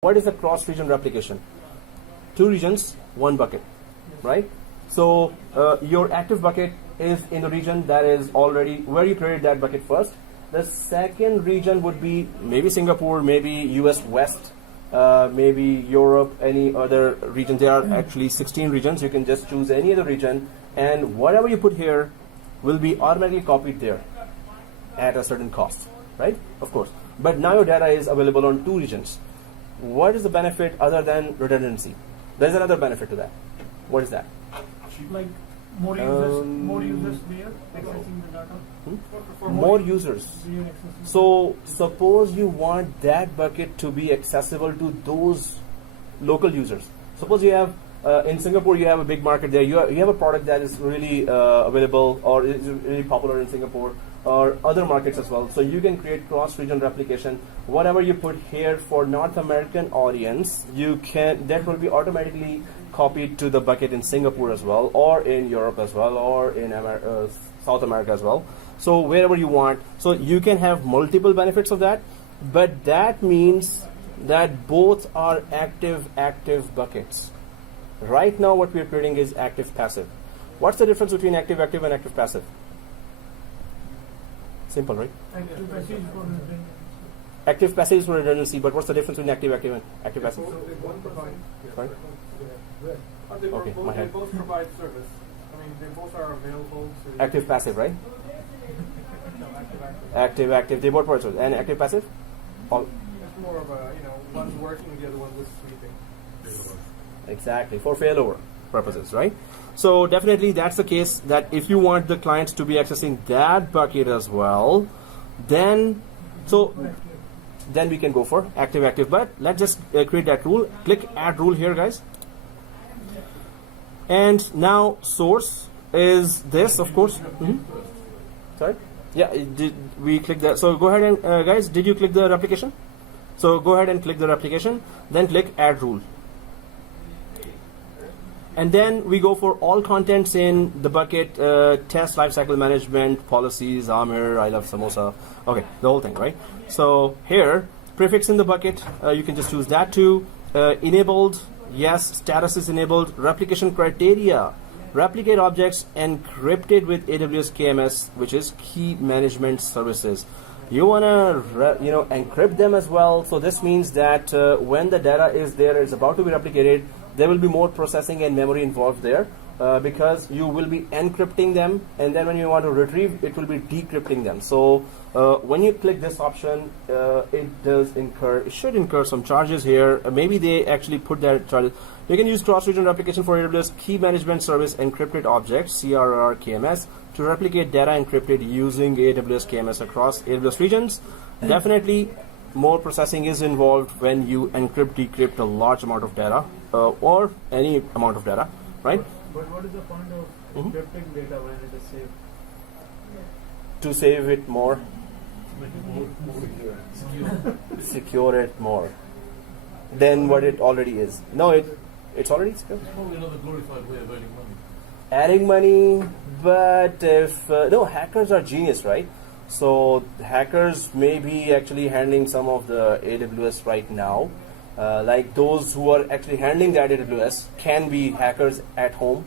What is a cross-region replication? Two regions, one bucket, right? So your active bucket is in the region that is already where you created that bucket first. The second region would be maybe Singapore, maybe US West, maybe Europe, any other region. There are actually 16 regions. You can just choose any other region, and whatever you put here will be automatically copied there at a certain cost, right? Of course. But now your data is available on two regions. What is the benefit other than redundancy? There's another benefit to that. What is that? Like more users there accessing the data. More users. So suppose you want that bucket to be accessible to those local users. Suppose you have in Singapore you have a big market there. You have a product that is really available or is really popular in Singapore or other markets as well. So you can create cross-region replication. Whatever you put here for North American audience, that will be automatically copied to the bucket in Singapore as well, or in Europe as well, or in South America as well. So wherever you want. So you can have multiple benefits of that, but that means that both are active buckets. Right now what we are creating is active passive. What's the difference between active and active passive? Simple, right? Active passive is for redundancy, but what's the difference between active and active passive? So they both provide. Sorry? Okay, they both provide service. I mean, they both are available. So Active passive, right? No, active. Active. They both provide service. And active passive? All. It's more of a, one's working, the other one was sleeping. Exactly, for failover purposes, right? So definitely that's the case, that if you want the clients to be accessing that bucket as well, then we can go for active. But let's just create that rule. Click add rule here, guys. And now source is this, of course. Sorry? Yeah, did we click that? So go ahead and guys, did you click the replication? So go ahead and click the replication, then click add rule. And then we go for all contents in the bucket, test, lifecycle management, policies, Amir, I love samosa. Okay, the whole thing, right? So here, prefix in the bucket, you can just choose that too. Enabled, yes, status is enabled. Replication criteria, replicate objects encrypted with AWS KMS, which is key management services. You wanna encrypt them as well. So this means that when the data is there, it's about to be replicated, there will be more processing and memory involved there because you will be encrypting them, and then when you want to retrieve, it will be decrypting them. So when you click this option, it should incur some charges here. Maybe they actually put that charges. You can use cross-region replication for AWS Key Management Service Encrypted Objects, CRR KMS, to replicate data encrypted using AWS KMS across AWS regions. Definitely more processing is involved when you decrypt a large amount of data or any amount of data, right? But what is the point of encrypting data when it is saved? To save it more. Secure it more than what it already is. No, it's already secure. It's probably another glorified way of earning money. Adding money, but if hackers are genius, right? So hackers may be actually handling some of the AWS right now. Like those who are actually handling that AWS can be hackers at home.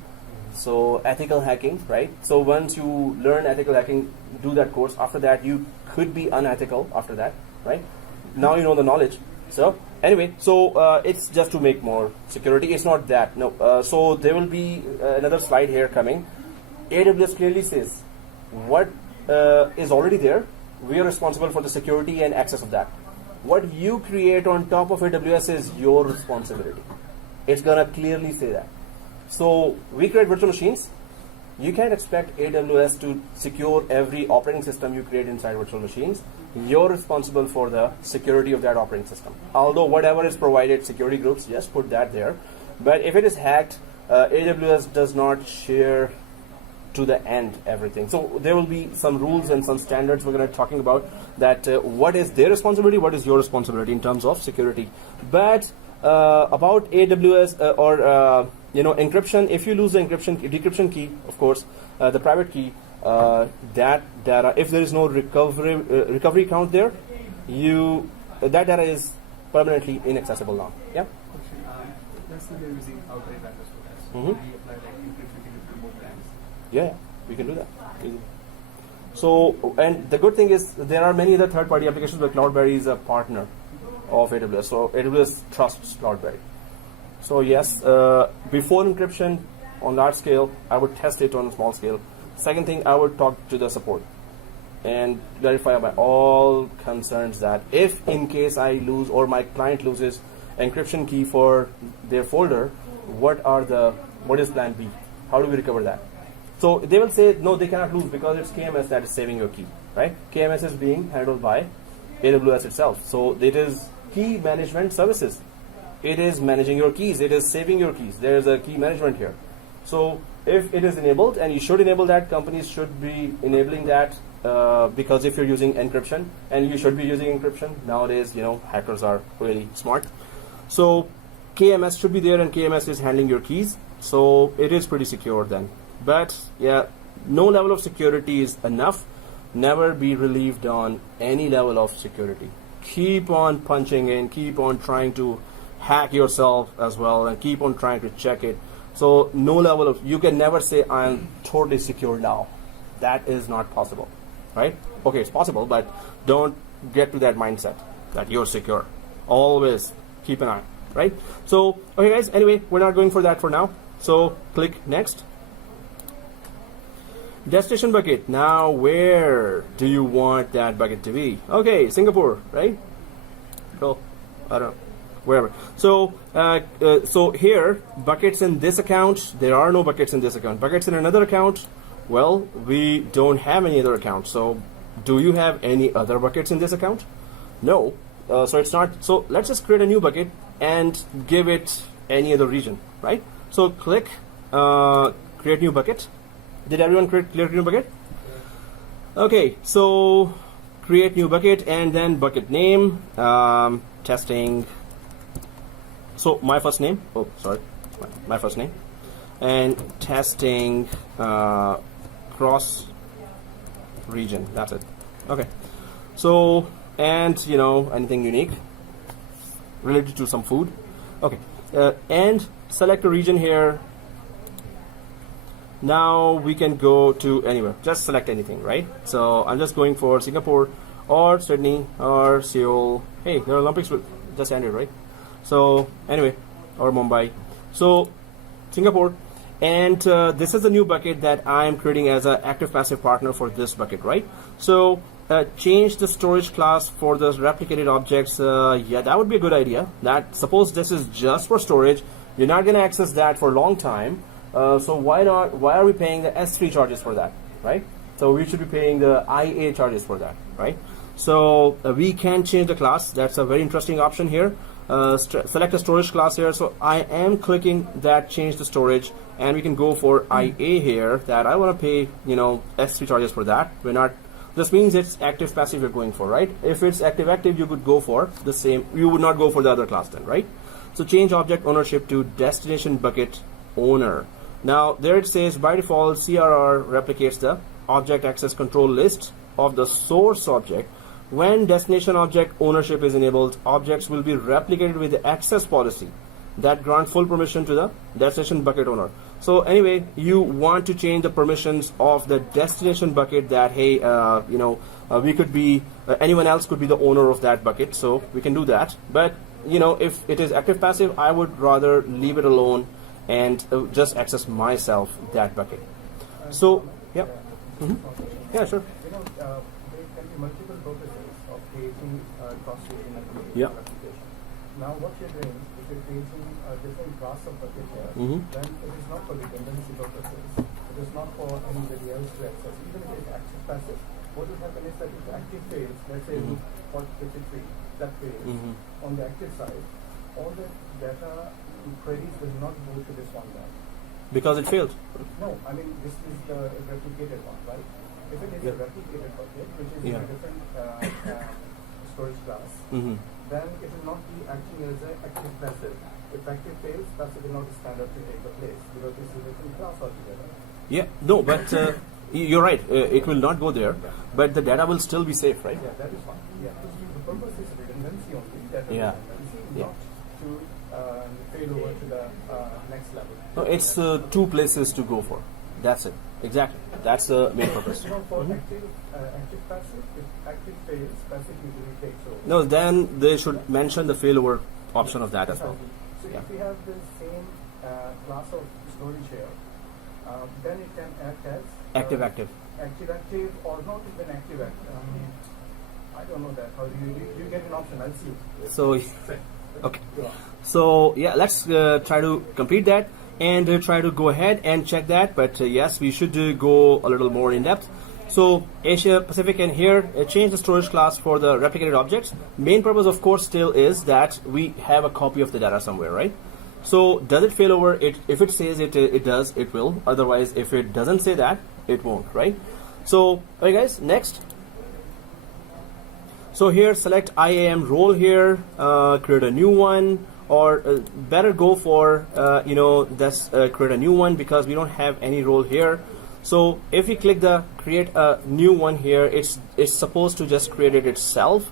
So ethical hacking, right? So once you learn ethical hacking, do that course. After that, you could be unethical after that, right? Now you know the knowledge. So anyway, it's just to make more security. It's not that. No. So there will be another slide here coming. AWS clearly says what is already there. We are responsible for the security and access of that. What you create on top of AWS is your responsibility. It's gonna clearly say that. So we create virtual machines. You can't expect AWS to secure every operating system you create inside virtual machines. You're responsible for the security of that operating system. Although whatever is provided, security groups, just put that there. But if it is hacked, AWS does not share to the end everything. So there will be some rules and some standards we're going to be talking about that what is their responsibility, what is your responsibility in terms of security. But about AWS encryption, if you lose the decryption key, of course, the private key, that data, if there is no recovery count there, that data is permanently inaccessible now. Yeah. Let's say they're using outright address for that. Mhm. We apply like encryption to remote brands. Yeah, we can do that. Easy. So, and the good thing is there are many other third-party applications where Cloudberry is a partner of AWS. So AWS trusts Cloudberry. So yes, before encryption on large scale, I would test it on a small scale. Second thing, I would talk to the support and verify my all concerns that if in case I lose or my client loses encryption key for their folder, what is plan B? How do we recover that? So they will say, no, they cannot lose because it's KMS that is saving your key, right? KMS is being handled by AWS itself. So it is key management services. It is managing your keys. It is saving your keys. There is a key management here. So if it is enabled, and you should enable that, companies should be enabling that because if you're using encryption, and you should be using encryption, nowadays, hackers are really smart. So KMS should be there, and KMS is handling your keys. So it is pretty secure then. But yeah, no level of security is enough. Never be relieved on any level of security. Keep on punching in, keep on trying to hack yourself as well, and keep on trying to check it. So no level of, you can never say I'm totally secure now. That is not possible, right? Okay, it's possible, but don't get to that mindset that you're secure. Always keep an eye, right? So, okay guys, anyway, we're not going for that for now. So click next. Destination bucket. Now, where do you want that bucket to be? Okay, Singapore, right? Cool. I don't know. Wherever. So, so here, buckets in this account. There are no buckets in this account. Buckets in another account. Well, we don't have any other account. So, do you have any other buckets in this account? No. So it's not. So let's just create a new bucket and give it any other region, right? So click create new bucket. Did everyone create new bucket? Okay, so create new bucket and then bucket name, testing. So my first name, my first name, and testing cross region. That's it. Okay. So and anything unique related to some food. Okay, and select a region here. Now we can go to anywhere. Just select anything, right? So I'm just going for Singapore or Sydney or Seoul. Hey, the Olympics just ended, right? So anyway, or Mumbai. So Singapore, and this is a new bucket that I'm creating as an active passive partner for this bucket, right? So change the storage class for the replicated objects. Yeah, that would be a good idea. That suppose this is just for storage. You're not going to access that for a long time. So why not? Why are we paying the S3 charges for that, right? So we should be paying the IA charges for that, right? So we can change the class. That's a very interesting option here. Select a storage class here. So I am clicking that change the storage, and we can go for IA here. That I want to pay, S3 charges for that. We're not. This means it's active passive you're going for, right? If it's active, you could go for the same. You would not go for the other class then, right? So change object ownership to destination bucket owner. Now there it says by default CRR replicates the object access control list of the source object. When destination object ownership is enabled, objects will be replicated with the access policy that grant full permission to the destination bucket owner. So anyway, you want to change the permissions of the destination bucket that, hey, we could be, anyone else could be the owner of that bucket. So we can do that. But, if it is active passive, I would rather leave it alone and just access myself that bucket. So, yeah. Mm-hmm. Yeah, sure. There can be multiple purposes of creating cross-region application. Now what you're doing, if you're creating a different class of bucket here, then it is not for dependency purposes. It is not for anybody else to access. Even if it's active passive, what will happen is that if active fails, let's say we got bucket 3, that fails, on the active side, all the data queries will not go to this one guy. Because it failed. No, I mean this is the replicated one, right? If it is a replicated bucket, which is in a different storage class, then it will not be acting as an active passive. If active fails, passive will not stand up to take the place because this is a different class altogether. Yeah, no, but you're right. It will not go there, but the data will still be safe, right? Yeah, that is fine. Yeah, the purpose is redundancy only. Data redundancy. Yeah. not to fail over to the next level. No, it's two places to go for. That's it. Exactly. That's the main purpose. You know, for active passive, if active fails, passive usually takes over. No, then they should mention the failover option of that as well. So Yeah. if we have the same class of storage here, then it can act as Active. active or not even active. I don't know that. How do you get an option? I'll see. So, okay. Go on. So yeah, let's try to complete that and try to go ahead and check that. But yes, we should go a little more in depth. So Asia Pacific and here change the storage class for the replicated objects. Main purpose, of course, still is that we have a copy of the data somewhere, right? So does it fail over? If it says it does, it will. Otherwise, if it doesn't say that, it won't, right? So, okay guys, next. So here, select IAM role here, create a new one, or better go for, create a new one because we don't have any role here. So if we click the create a new one here, it's supposed to just create it itself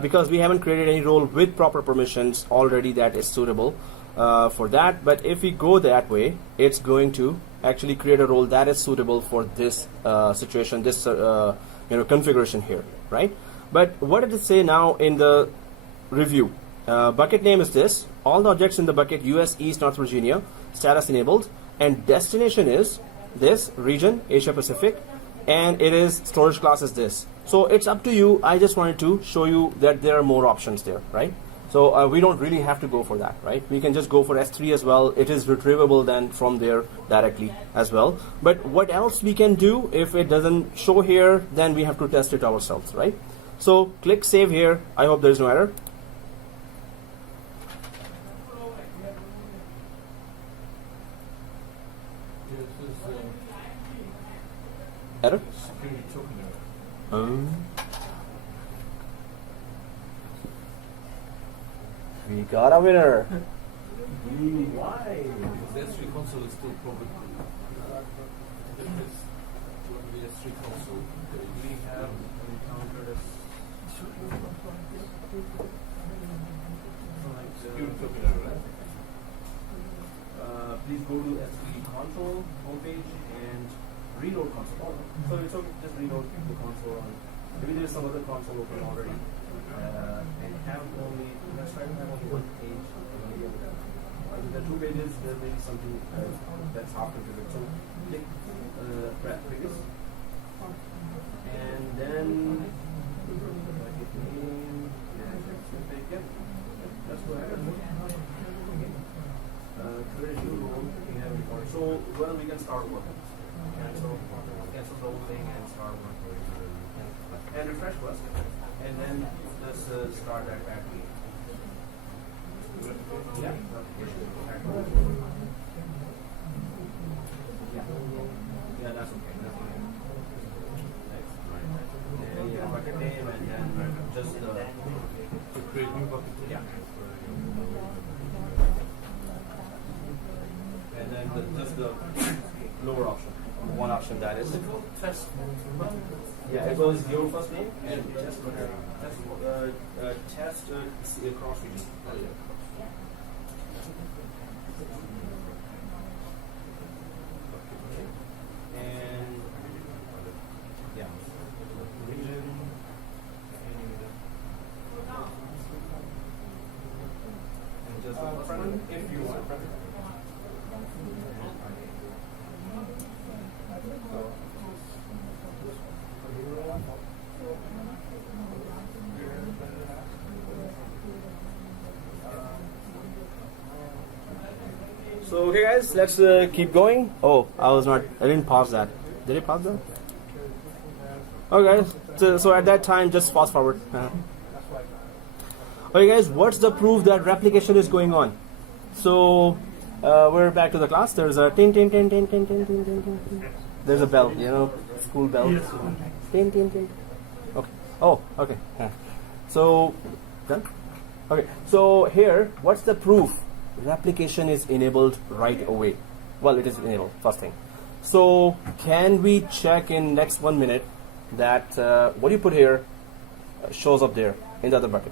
because we haven't created any role with proper permissions already that is suitable for that. But if we go that way, it's going to actually create a role that is suitable for this situation, this configuration here, right? But what did it say now in the review? Bucket name is this. All the objects in the bucket US East North Virginia, status enabled, and destination is this region, Asia Pacific, and it is storage class is this. So it's up to you. I just wanted to show you that there are more options there, right? So we don't really have to go for that, right? We can just go for S3 as well. It is retrievable then from there directly as well. But what else we can do if it doesn't show here, then we have to test it ourselves, right? So click save here. I hope there is no error. Error? Security token error. We got a winner. Why? Because the S3 console is still probably the S3 console. We have encountered a security token error, right? Please go to S3 console homepage and reload console. So it's okay, just reload the console. Maybe there's some other console open already. And have only, let's try to have only one page. There are two pages, there may be something that's half configured. So click previous. And then bucket name. Let's go ahead. Create a new role. We have recorded. So well, we can start working. Cancel the whole thing and start working. And refresh first. And then just start that back. Yeah. Yeah, that's okay. That's okay. Next. And yeah, bucket name and then just To create new bucket. yeah. And then just the lower option. One option that is Test. yeah, it was your first name and test cross region. And yeah, region. And just the first one if you want. So okay guys, let's keep going. Oh, I didn't pause that. Did I pause that? Okay guys, so at that time just fast forward. Okay guys, what's the proof that replication is going on? So we're back to the class. There's a tin tin tin tin tin tin tin tin tin. There's a bell, school bell. Tin tin tin. Okay. Oh, okay. So done. Okay. So here, what's the proof? Replication is enabled right away. Well, it is enabled first thing. So can we check in next 1 minute that what you put here shows up there in the other bucket?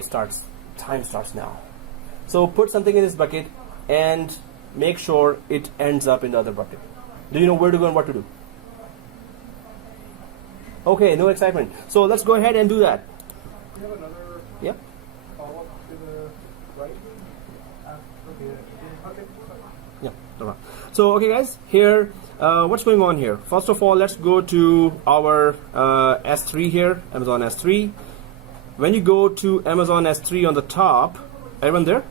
time starts now. So put something in this bucket and make sure it ends up in the other bucket. Do you know where to go and what to do? Okay, no excitement. So let's go ahead and do that. We have another Yep. follow-up to the right. Yeah. No problem. So okay, guys, here, what's going on here? First of all, let's go to our S3 here, Amazon S3. When you go to Amazon S3 on the top, everyone there?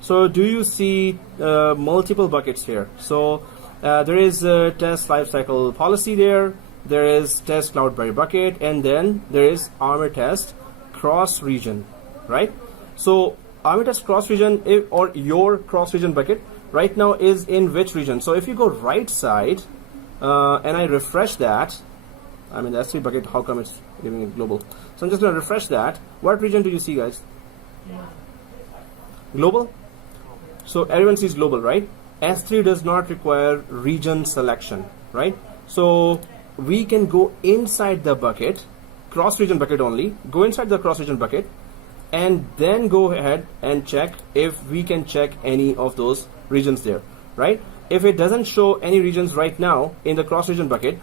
So do you see multiple buckets here? So there is a test lifecycle policy there. There is test Cloudberry bucket, and then there is Amir test cross region, right? So Amir test cross region or your cross region bucket right now is in which region? So if you go right side and I refresh that, I mean the S3 bucket, how come it's giving it global? So I'm just going to refresh that. What region do you see, guys? Global? So everyone sees global, right? S3 does not require region selection, right? So we can go inside the bucket, cross region bucket only, go inside the cross region bucket, and then go ahead and check if we can check any of those regions there, right? If it doesn't show any regions right now in the cross region bucket,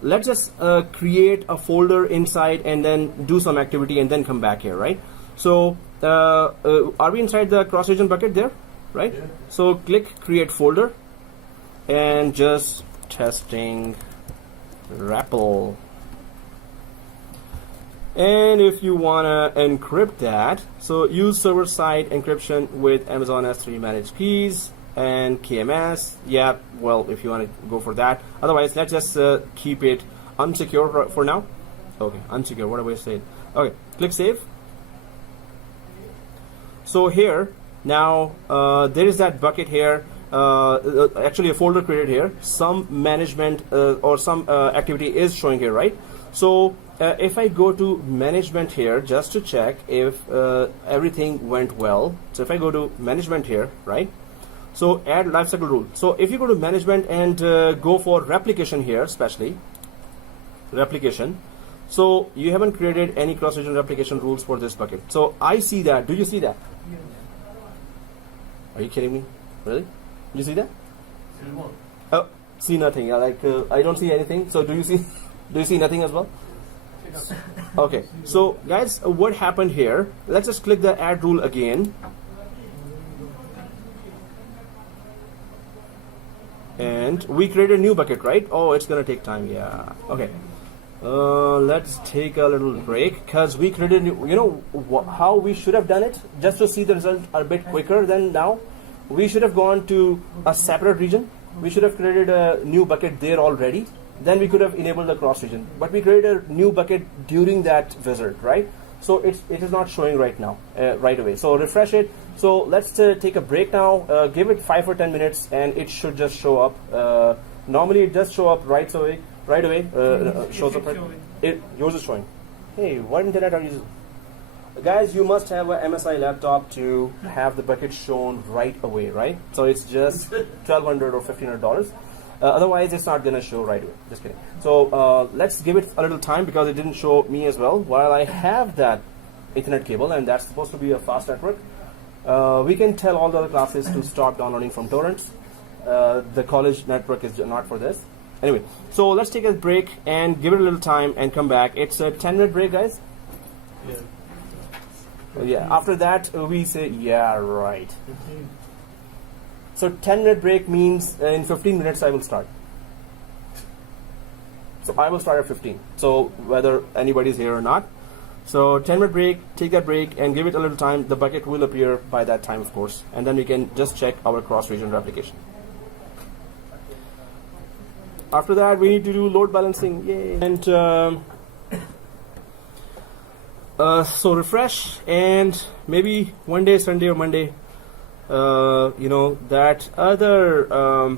let's just create a folder inside and then do some activity and then come back here, right? So are we inside the cross region bucket there, right? Yeah. So click create folder and just testing REPL. And if you wanna encrypt that, so use server-side encryption with Amazon S3 managed keys and KMS. Yeah, well, if you want to go for that. Otherwise, let's just keep it unsecure for now. Okay, unsecure, what have I said? Okay, click save. So here, now there is that bucket here, actually a folder created here. Some management or some activity is showing here, right? So if I go to management here just to check if everything went well. So if I go to management here, right? So add lifecycle rule. So if you go to management and go for replication here, especially replication, so you haven't created any cross-region replication rules for this bucket. So I see that. Do you see that? Yes. Are you kidding me? Really? You see that? Oh, see nothing. I don't see anything. So do you see? Do you see nothing as well? Okay. So guys, what happened here? Let's just click the add rule again. And we created a new bucket, right? Oh, it's gonna take time. Yeah. Okay. Let's take a little break because we created new, you know how we should have done it just to see the result a bit quicker than now. We should have gone to a separate region. We should have created a new bucket there already. Then we could have enabled the cross region. But we created a new bucket during that visit, right? So it is not showing right now, right away. So refresh it. So let's take a break now. Give it 5 or 10 minutes, and it should just show up. Normally, it does show up right away. Right away, shows up. Yours is showing. Hey, what internet are you using? Guys, you must have a MSI laptop to have the bucket shown right away, right? So it's just $1,200 or $1,500. Otherwise, it's not gonna show right away. Just kidding. So let's give it a little time because it didn't show me as well. While I have that Ethernet cable, and that's supposed to be a fast network, we can tell all the other classes to stop downloading from torrents. The college network is not for this. Anyway, so let's take a break and give it a little time and come back. It's a 10-minute break, guys. Yeah. Yeah. After that, we say, yeah, right. So 10-minute break means in 15 minutes I will start. So I will start at 15. So whether anybody's here or not. So 10-minute break, take that break and give it a little time. The bucket will appear by that time, of course. And then we can just check our cross-region replication. After that, we need to do load balancing. Yay. And so refresh, and maybe one day, Sunday or Monday, you know, that other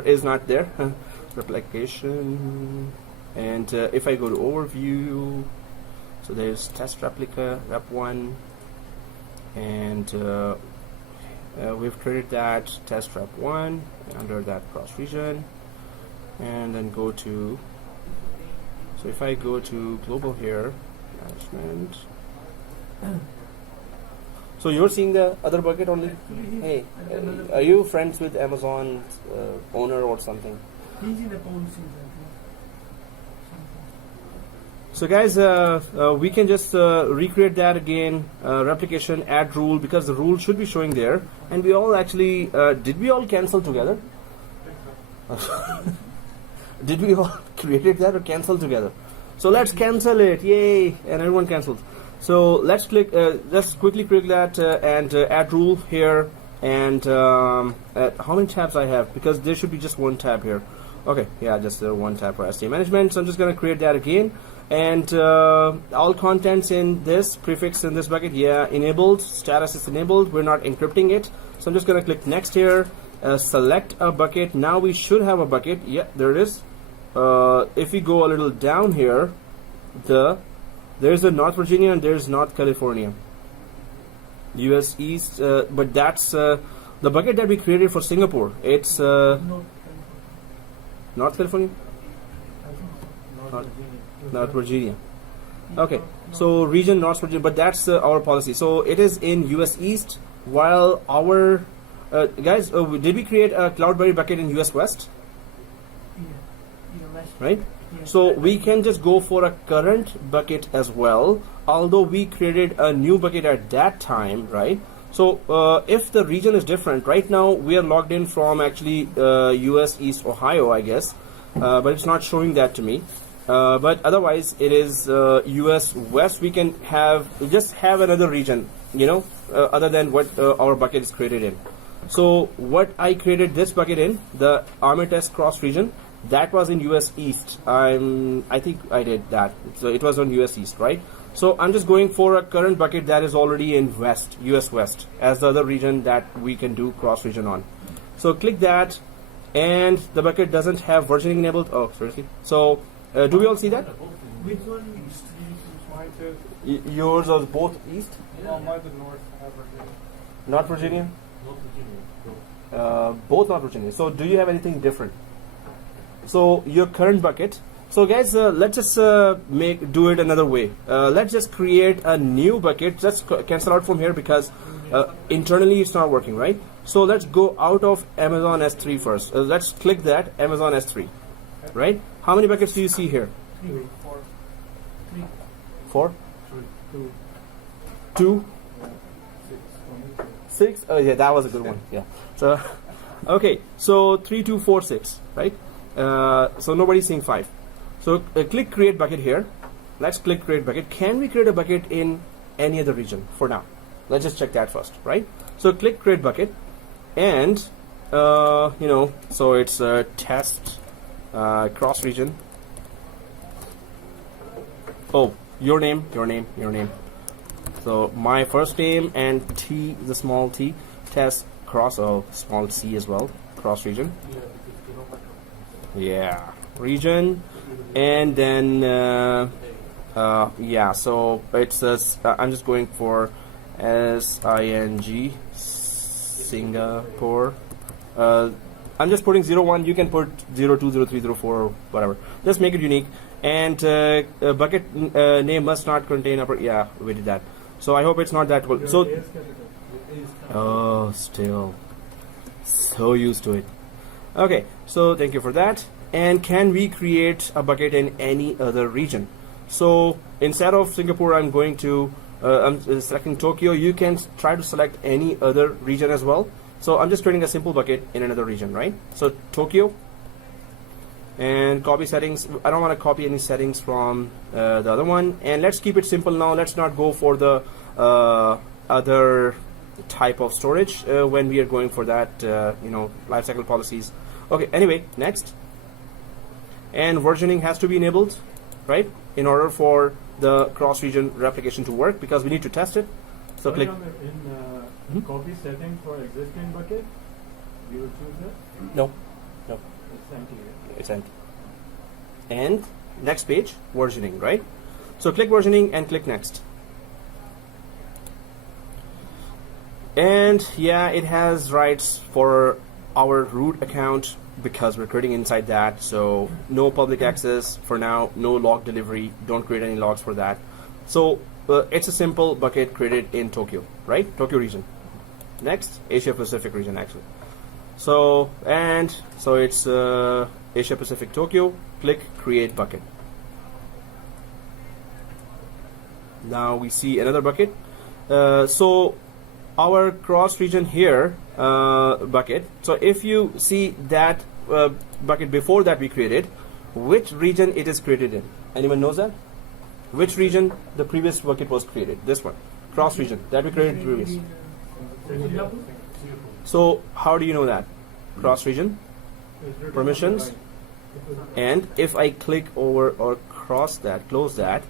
is not there. Replication. And if I go to overview, so there's test replica, rep1, and we've created that test rep1 under that cross region, and then go to, so if I go to global here, management, So you're seeing the other bucket only? Hey, are you friends with Amazon owner or something? He's in the phone since So guys, we can just recreate that again, replication, add rule, because the rule should be showing there. And we all actually, did we all cancel together? Did we all create that or cancel together? So let's cancel it, yay, and everyone cancels. So let's click, let's quickly click that and add rule here. And how many tabs I have? Because there should be just one tab here. Okay, yeah, just one tab for STA management. So I'm just going to create that again. And all contents in this, prefix in this bucket, yeah, enabled, status is enabled, we're not encrypting it. So I'm just going to click next here, select a bucket. Now we should have a bucket, yeah, there it is. If we go a little down here, there's a North Virginia and there's North California. US East, but that's the bucket that we created for Singapore. It's North California? North Virginia. Okay, so region North Virginia, but that's our policy. So it is in US East, while our guys, did we create a Cloudberry bucket in US West? Right? So we can just go for a current bucket as well, although we created a new bucket at that time, right? So if the region is different, right now we are logged in from actually US East Ohio, I guess, but it's not showing that to me. But otherwise it is US West. We can just have another region, you know, other than what our bucket is created in. So what I created this bucket in, the Army Test Cross region, that was in US East. I think I did that. So it was on US East, right? So I'm just going for a current bucket that is already in West, US West, as the other region that we can do cross region on. So click that, and the bucket doesn't have versioning enabled. Oh, seriously? So do we all see that? Which one? Mine too. Yours was both East? Well, mine's in North Virginia. Not Virginia? Not Virginia. Both not Virginia. So do you have anything different? So your current bucket. So guys, let's just do it another way. Let's just create a new bucket. Just cancel out from here because internally it's not working, right? So let's go out of Amazon S3 first. Let's click that Amazon S3, right? How many buckets do you see here? 3. 4? 2. 2? 6? Oh yeah, that was a good one. Yeah. So okay, so 3, 2, 4, 6, right? So nobody's seeing 5. So click create bucket here. Let's click create bucket. Can we create a bucket in any other region for now? Let's just check that first, right? So click create bucket, and you know, so it's test cross region. Oh, your name. So my first name and T, the small t, test cross, oh, small c as well, cross region. Yeah, region. And then yeah, so it's I'm just going for SING Singapore. I'm just putting 01. You can put 02, 03, 04, or whatever. Just make it unique. And bucket name must not contain upper. Yeah, we did that. So I hope it's not that cool. So still so used to it. Okay, so thank you for that. And can we create a bucket in any other region? So instead of Singapore, I'm going to I'm selecting Tokyo. You can try to select any other region as well. So I'm just creating a simple bucket in another region, right? So Tokyo, and copy settings. I don't want to copy any settings from the other one. And let's keep it simple now. Let's not go for the other type of storage when we are going for that, you know, lifecycle policies. Okay, anyway, next. And versioning has to be enabled, right, in order for the cross-region replication to work, because we need to test it. So click in copy settings for existing bucket. You will choose that. No. It's empty. Right? It's empty. And next page, versioning, right? So click versioning and click next. And yeah, it has rights for our root account because we're creating inside that. So no public access for now, no log delivery. Don't create any logs for that. So it's a simple bucket created in Tokyo, right? Tokyo region. Next, Asia Pacific region actually. So it's Asia Pacific Tokyo. Click create bucket. Now we see another bucket. So our cross region here bucket. So if you see that bucket before that we created, which region it is created in? Anyone knows that? Which region the previous bucket was created? This one, cross region that we created previous. So how do you know that? Cross region, permissions, and if I click over or cross that, close that,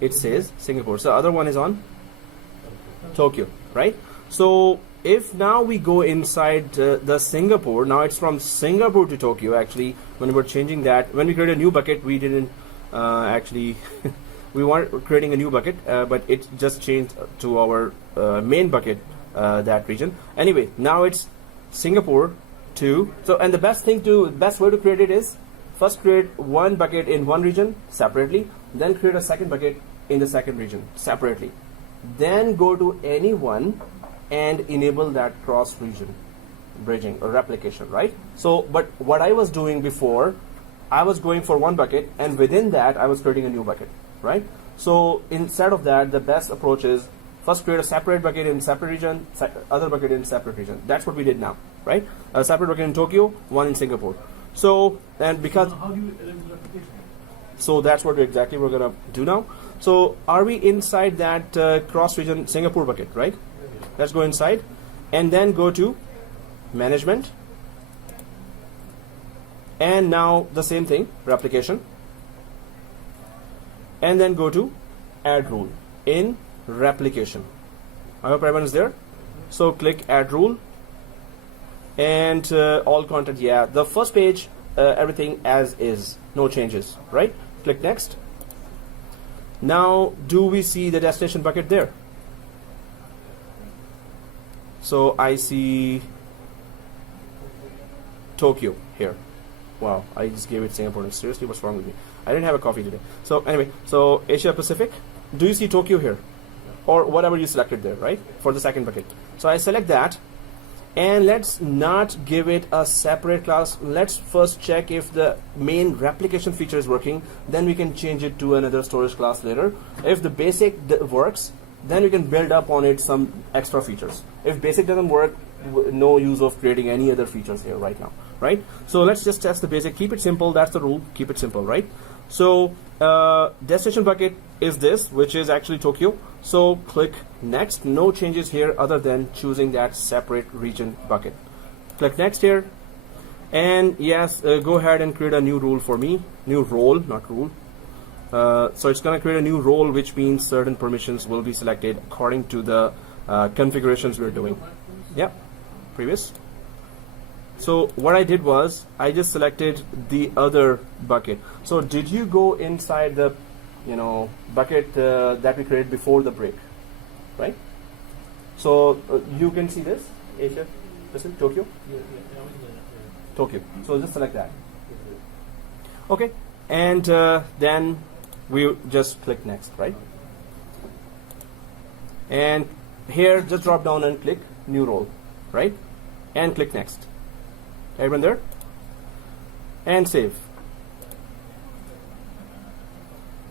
it says Singapore. So the other one is on Tokyo, right? So if now we go inside the Singapore, now it's from Singapore to Tokyo. Actually, when we're changing that, when we create a new bucket, we didn't actually we weren't creating a new bucket, but it just changed to our main bucket, that region. Anyway, now it's Singapore to, so, and the best way to create it is first create one bucket in one region separately, then create a second bucket in the second region separately, then go to any one and enable that cross region bridging or replication, right? So, but what I was doing before, I was going for one bucket, and within that I was creating a new bucket, right? So instead of that, the best approach is first create a separate bucket in separate region, other bucket in separate region. That's what we did now, right? A separate bucket in Tokyo, one in Singapore. So, and because How do you enable replication? so that's what exactly we're gonna do now. So are we inside that cross region Singapore bucket, right? Let's go inside and then go to management, and now the same thing, replication, and then go to add rule in replication. I hope everyone is there. So click add rule and all content, yeah, the first page, everything as is, no changes, right? Click next. Now do we see the destination bucket there? So I see Tokyo here. Wow, I just gave it Singapore. Seriously, what's wrong with me? I didn't have a coffee today. So anyway, so Asia Pacific, do you see Tokyo here? Or whatever you selected there, right? For the second bucket. So I select that, and let's not give it a separate class. Let's first check if the main replication feature is working, then we can change it to another storage class later. If the basic works, then we can build up on it some extra features. If basic doesn't work, no use of creating any other features here right now, right? So let's just test the basic. Keep it simple. That's the rule. Keep it simple, right? So destination bucket is this, which is actually Tokyo. So click next. No changes here other than choosing that separate region bucket. Click next here, and yes, go ahead and create a new rule for me. New role, not rule. So it's going to create a new role, which means certain permissions will be selected according to the configurations we're doing. Yeah, previous. So what I did was I just selected the other bucket. So did you go inside the bucket that we created before the break, right? So you can see this Asia Pacific Tokyo. Tokyo. So just select that. Okay, and then we just click next, right? And here just drop down and click new role, right? And click next. Everyone there? And save.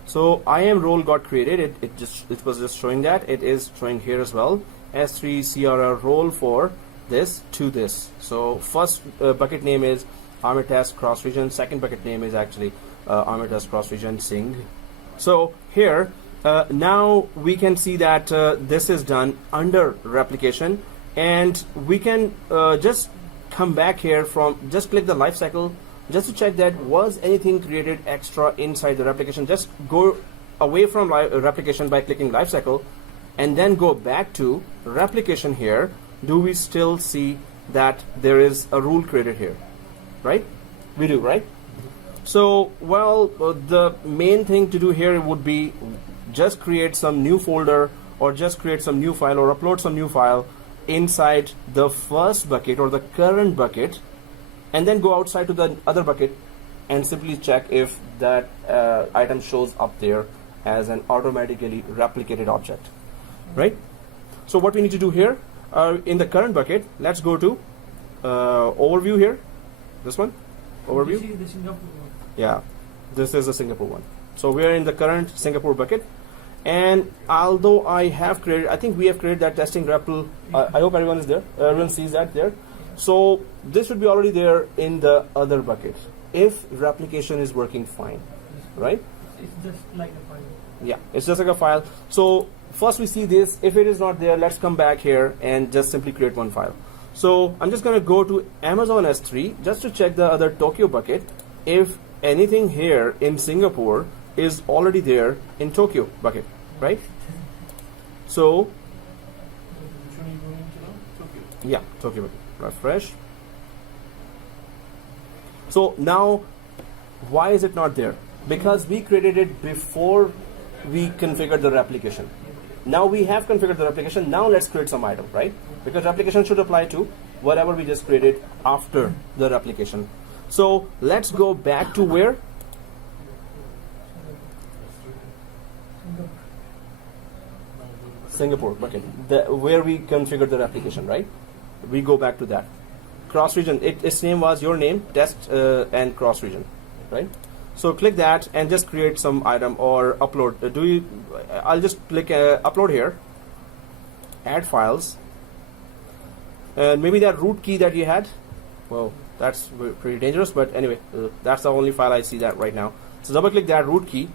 So IAM role got created. It was just showing that. It is showing here as well. S3 CRR role for this to this. So first bucket name is Amir Test Cross Region. Second bucket name is actually Amir Test Cross Region Sing. So here now we can see that this is done under replication, and we can just come back here from just click the life cycle just to check that was anything created extra inside the replication. Just go away from replication by clicking life cycle and then go back to replication here. Do we still see that there is a rule created here, right? We do, right? So, well, the main thing to do here would be just create some new folder or just create some new file or upload some new file inside the first bucket or the current bucket, and then go outside to the other bucket and simply check if that item shows up there as an automatically replicated object, right? So what we need to do here, in the current bucket, let's go to overview here, this one, overview. This is the Singapore one. Yeah, this is the Singapore one. So we are in the current Singapore bucket, and although I think we have created that testing REPL. I hope everyone is there. Everyone sees that there. So this should be already there in the other bucket if replication is working fine, right? It's just like a file. Yeah, it's just like a file. So first we see this. If it is not there, let's come back here and just simply create one file. So I'm just going to go to Amazon S3 just to check the other Tokyo bucket if anything here in Singapore is already there in Tokyo bucket, right? So Which one are you going to now? Tokyo. yeah, Tokyo bucket. Refresh. So now, why is it not there? Because we created it before we configured the replication. Now we have configured the replication. Now let's create some item, right? Because replication should apply to whatever we just created after the replication. So let's go back to where? Singapore bucket, where we configured the replication, right? We go back to that. Cross region, its name was your name, test and cross region, right? So click that and just create some item or upload. I'll just click upload here, add files, and maybe that root key that you had, well, that's pretty dangerous, but anyway, that's the only file I see that right now. So double click that root key.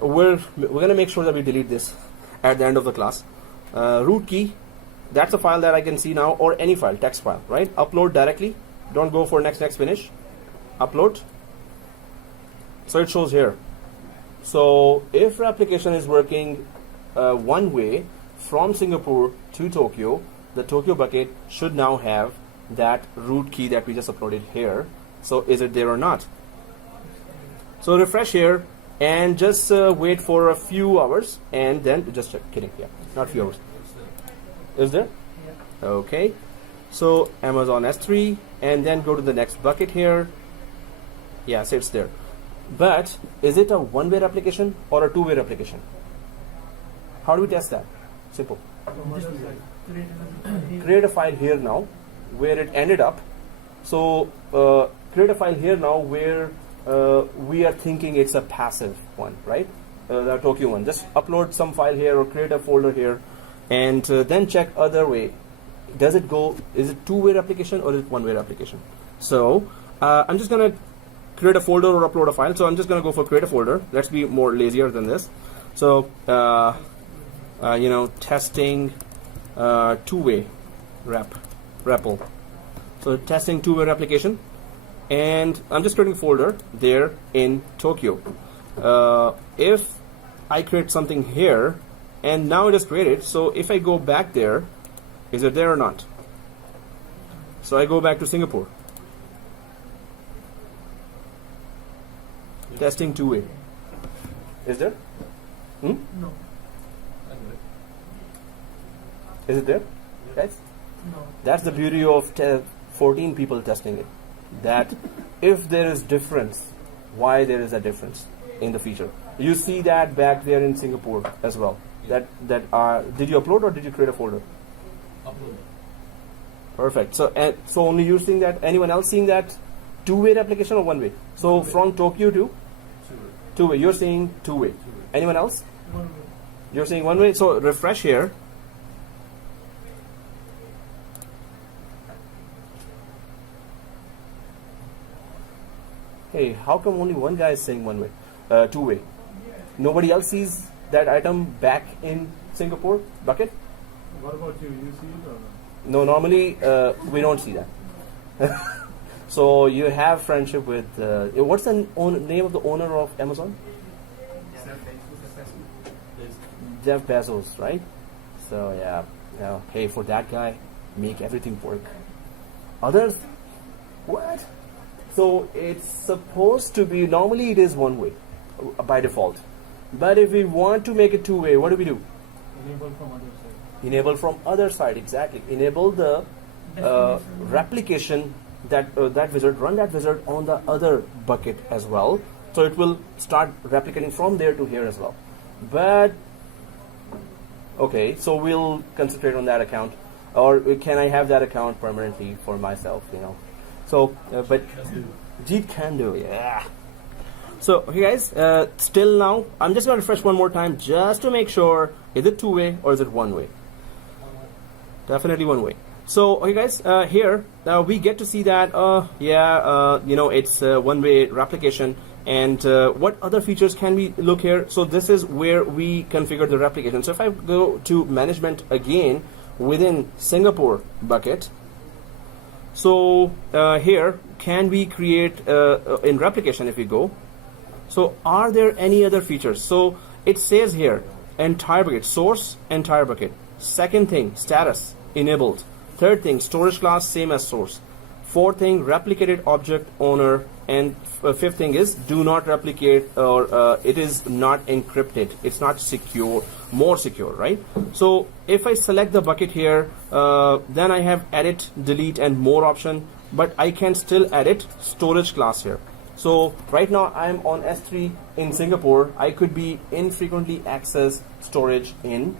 We're gonna make sure that we delete this at the end of the class. Root key, that's a file that I can see now, or any file, text file, right? Upload directly. Don't go for next, finish. Upload. So it shows here. So if replication is working one way from Singapore to Tokyo, the Tokyo bucket should now have that root key that we just uploaded here. So is it there or not? So refresh here and just wait for a few hours and then just check. Kidding, yeah, not few hours. Is there? Yeah. Okay. So Amazon S3 and then go to the next bucket here. Yes, it's there. But is it a one-way replication or a two-way replication? How do we test that? Simple. Just Create a file here now where it ended up. So create a file here now where we are thinking it's a passive one, right? The Tokyo one. Just upload some file here or create a folder here and then check other way. Does it go, is it two-way replication or is it one-way replication? So I'm just going to create a folder or upload a file. So I'm just going to go for create a folder. Let's be more lazier than this. So, testing two-way REPL. So testing two-way replication. And I'm just creating a folder there in Tokyo. If I create something here, and now it is created, so if I go back there, is it there or not? So I go back to Singapore. Yeah. Testing two-way. Is there? No. Is it there? Guys? No. That's the beauty of 14 people testing it. That if there is difference, why there is a difference in the feature. You see that back there in Singapore as well. Yeah. Did you upload or did you create a folder? Upload. Perfect. So only you seeing that. Anyone else seeing that two-way replication or one-way? So One way. from Tokyo to Two-way. two-way. You're seeing two-way. Two-way. Anyone else? One way. You're seeing one-way. So refresh here. Hey, how come only one guy is saying one-way, two-way? Nobody else sees that item back in Singapore bucket? What about you? You see it or not? No, normally we don't see that. So you have friendship with what's the name of the owner of Amazon? Jeff Bezos, right? So yeah, hey, for that guy, make everything work. Others, what? So it's supposed to be, normally it is one way by default. But if we want to make it two way, what do we do? Enable from other side. Enable from other side, exactly. Enable the replication that wizard, run that wizard on the other bucket as well. So it will start replicating from there to here as well. but okay, so we'll concentrate on that account, or can I have that account permanently for myself, you know? So, but Jeet can do, yeah. So, hey guys, still now, I'm just going to refresh one more time just to make sure, is it two-way or is it one-way? Definitely one-way. So, okay guys, here, we get to see that, you know, it's a one-way replication. And what other features can we look here? So this is where we configure the replication. So if I go to management again within Singapore bucket, so here, can we create in replication if we go? So are there any other features? So it says here, entire bucket, source, entire bucket. Second thing, status, enabled. Third thing, storage class, same as source. Fourth thing, replicated object owner. And fifth thing is, do not replicate, or it is not encrypted. It's not secure, more secure, right? So if I select the bucket here, then I have edit, delete, and more option, but I can still edit storage class here. So right now I'm on S3 in Singapore. I could be infrequently access storage in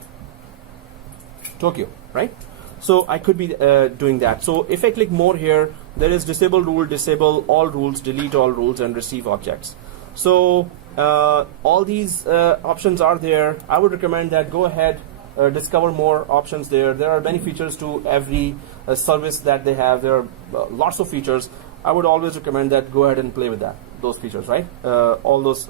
Tokyo, right? So I could be doing that. So if I click more here, there is disable rule, disable all rules, delete all rules, and receive objects. So all these options are there. I would recommend that go ahead, discover more options there. There are many features to every service that they have. There are lots of features. I would always recommend that go ahead and play with those features, right? All those,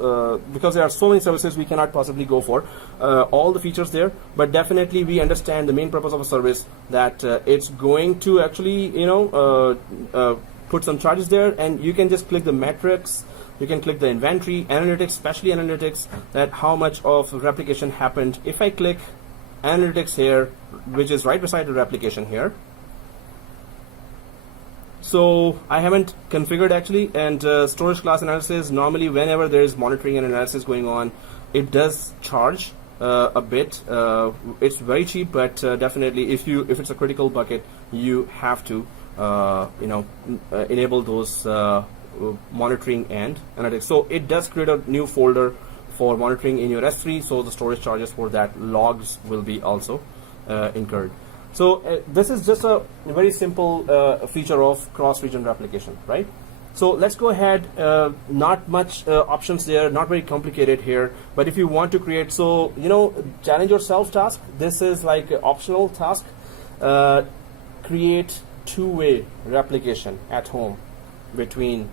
because there are so many services we cannot possibly go for all the features there, but definitely we understand the main purpose of a service, that it's going to actually, you know, put some charges there, and you can just click the metrics, you can click the inventory, analytics, especially analytics, that how much of replication happened. If I click analytics here, which is right beside the replication here, so I haven't configured actually, and storage class analysis, normally whenever there is monitoring and analysis going on, it does charge a bit. It's very cheap, but definitely if it's a critical bucket, you have to you know, enable those monitoring and analytics. So it does create a new folder for monitoring in your S3, so the storage charges for that logs will be also incurred. So this is just a very simple feature of cross-region replication, right? So let's go ahead, not much options there, not very complicated here, but if you want to create, so, you know, challenge yourself task, this is like an optional task, create two-way replication at home between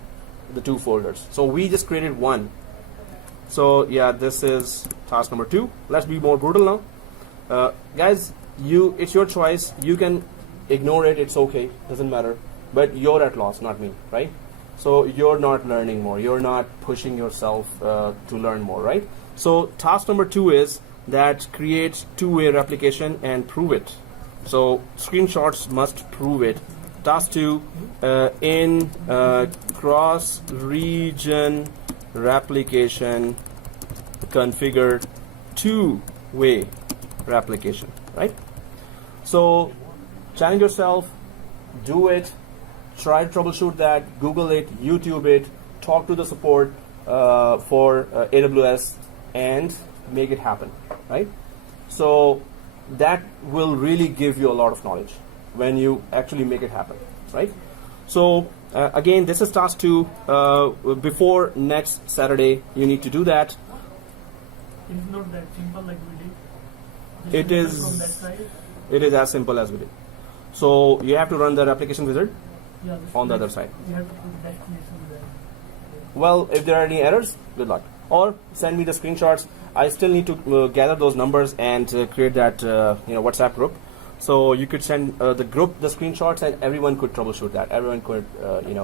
the two folders. So we just created one. So yeah, this is task number 2. Let's be more brutal now. Guys, it's your choice. You can ignore it, it's okay, doesn't matter, but you're at loss, not me, right? So you're not learning more, you're not pushing yourself to learn more, right? So task number 2 is that create two-way replication and prove it. So screenshots must prove it. Task 2, in cross-region replication, configure two-way replication, right? So challenge yourself, do it, try to troubleshoot that, Google it, YouTube it, talk to the support for AWS, and make it happen, right? So that will really give you a lot of knowledge when you actually make it happen, right? So again, this is task 2. Before next Saturday, you need to do that. It's not that simple like we did. It is. From that side. It is as simple as we did. So you have to run the replication wizard on the other side. You have to put destination there. Well, if there are any errors, good luck. Or send me the screenshots. I still need to gather those numbers and create that you know, WhatsApp group. So you could send the group the screenshots, and everyone could troubleshoot that. Everyone could you know.